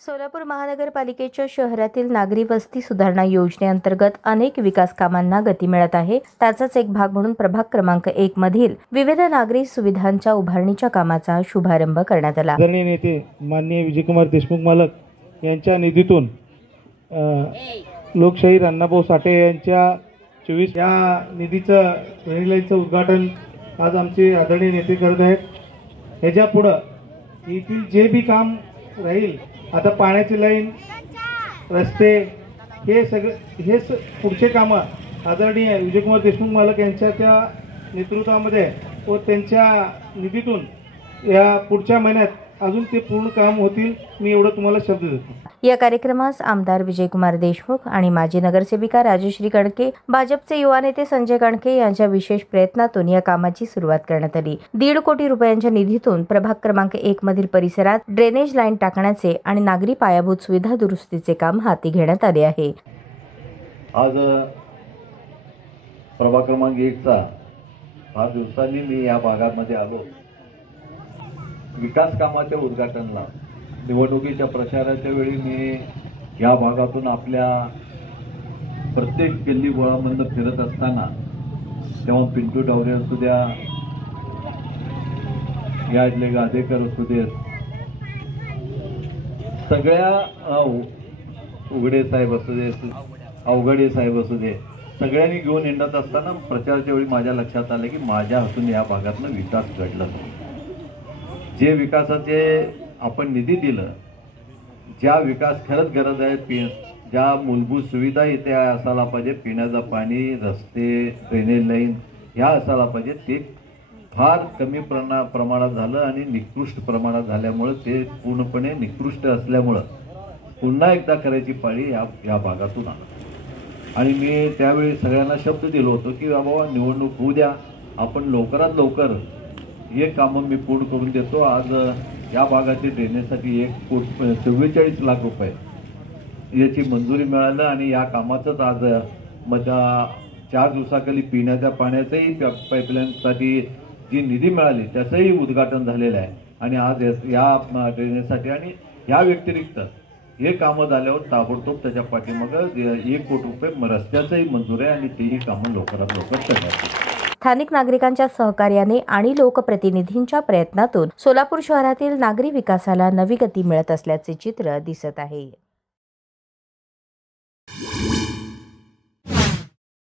सोलापूर महानगरपालिकेच्या शहरातील नागरी वस्ती सुधारणा योजनेअंतर्गत अनेक विकास कामांना गती मिळत आहे। त्याचाच एक भाग म्हणून प्रभाग क्रमांक 1 मधील विविध नागरी सुविधांच्या उभारणीच्या कामाचा शुभारंभ करण्यात आला। आदरणीय नेते माननीय विजयकुमार देशमुख मालक यांच्या निधीतून लोकशाहीर अण्णाभाऊ साठे यांच्या 24 या निधीचं रेल्वेचं उद्घाटन आज आमचे आदरणीय नेते करत आहेत। याच्या पुढे येथील जे बी काम राहील, आता पाण्याची लाईन, रस्ते, हे सगळे पुढचे कामं आदरणीय विजयकुमार देशमुख मालक यांच्या त्या नेतृत्वामध्ये व त्यांच्या निधीतून या पुढच्या महिन्यात अजून ते पूर्ण काम होतील, मी एवढं तुम्हाला शब्द देतो। या कार्यक्रमास आमदार विजयकुमार देशमुख आणि माजी नगरसेविका राजश्री कणके, भाजपचे युवा नेते संजय कणके यांच्या विशेष प्रयत्नातून या कामाची सुरुवात करण्यात आली। 1.5 कोटी रुपयांच्या निधीतून प्रभाग क्रमांक 1 मधील परिसरात ड्रेनेज लाईन टाकण्याचे आणि नागरी पायाभूत सुविधा दुरुस्तीचे काम हाती घेण्यात आले आहे। आज प्रभाग क्रमांक 1 चा 5 दिवसांनी मी या भागामध्ये आलो। विकास कामाच्या उद्घाटनाला निवडणुकीच्या प्रचाराच्या वेळी मी या भागातून आपल्या प्रत्येक गल्ली बोळामधून फिरत असताना तेव्हा पिंटू डावरे असू द्या, याडले गादेकर असू दे, सगळ्या उघडे साहेब असू दे, अवघडे साहेब असू दे, सगळ्यांनी घेऊन येणार असताना प्रचाराच्या वेळी माझ्या लक्षात आलं की माझ्या हातून या भागातनं विकास घडला नाही। जे विकासाचे आपण निधी दिलं, ज्या विकास खरंच गरज आहे, ज्या मूलभूत सुविधा इथे असायला पाहिजे, पिण्याचं पाणी, रस्ते, ड्रेनेज लाईन ह्या असायला पाहिजे, ते फार कमी प्रमाणात झालं आणि निकृष्ट प्रमाणात झाल्यामुळं ते पूर्णपणे निकृष्ट असल्यामुळं पुन्हा एकदा करायची पाळी या भागातून आला। आणि मी त्यावेळी सगळ्यांना शब्द दिलो होतो की बाबा निवडणूक होऊ द्या, आपण लवकरात लवकर हे कामं मी पूर्ण करून देतो। आज या भागातील ड्रेनेजसाठी 1,44 लाख रुपये याची मंजुरी मिळालं आणि या कामाचंच आज माझ्या 4 दिवसाखाली पिण्याच्या पाण्याचंही पाईपलाईनसाठी जी निधी मिळाली त्याचंही उद्घाटन झालेलं आहे। आणि आज या ड्रेनेजसाठी आणि या व्यतिरिक्त हे कामं झाल्यावर ताबडतोब त्याच्या पाठीमागं 1 कोटी रुपये रस्त्याचंही मंजूर आहे आणि तेही कामं लवकरात लवकर करण्यात। स्थानिक नागरिकांच्या सहकार्याने आणि लोकप्रतिनिधींच्या प्रयत्नातून सोलापूर शहरातील नागरी विकासाला नवी गती मिळत असल्याचे चित्र दिसत आहे।